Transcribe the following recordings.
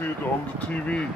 See it on the TV.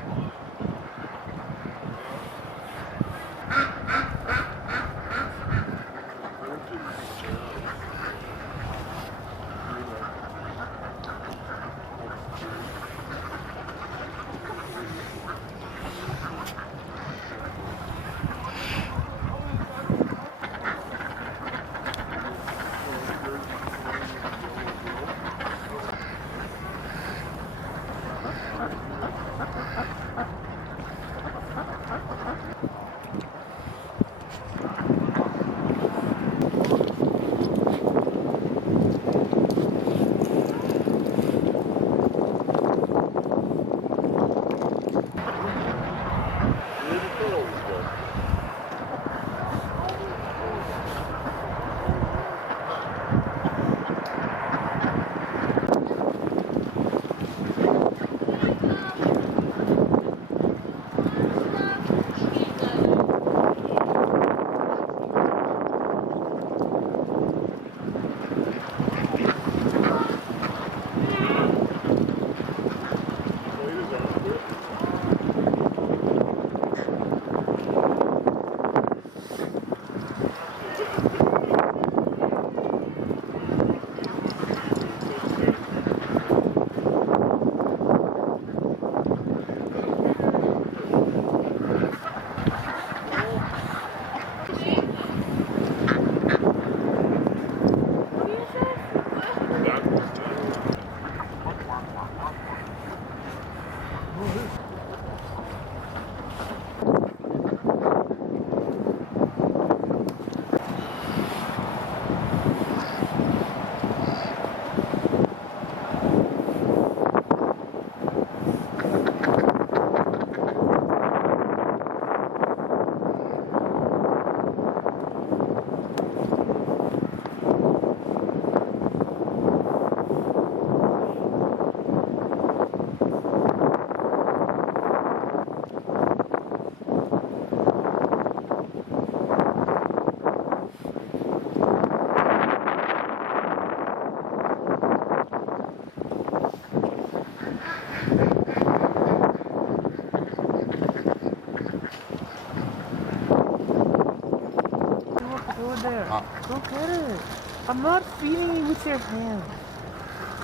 Go get it. I'm not feeding you with your hand.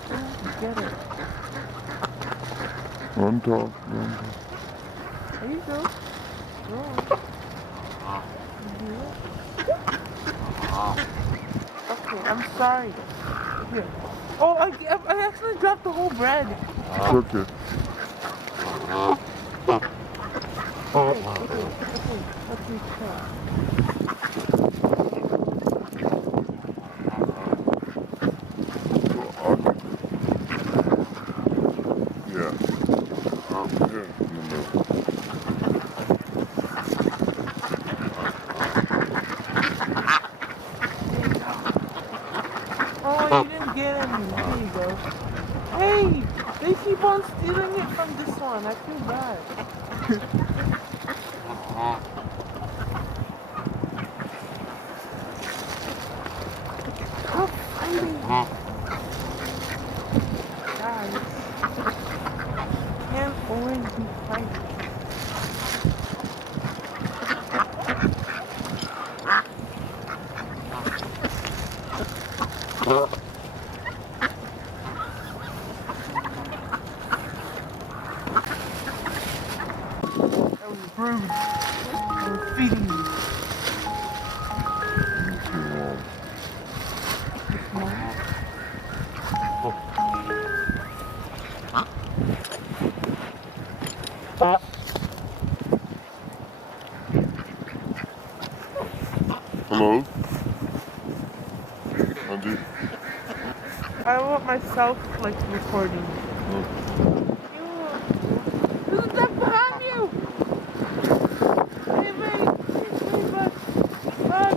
Go get it. Run, talk. There you go. Go on. Okay, I'm sorry. Here. Oh, I actually dropped the whole bread. It's okay. Okay, let's see. Yeah. Here. Oh, you didn't get any. There you go. Hey, they keep on stealing it from this one. I feel bad. Stop fighting. Guys, can't always be fighting. That was rude. I was feeding you. Hello? Andy? I want myself like recording. There's a duck behind you! Hey, wait, bud. Bud.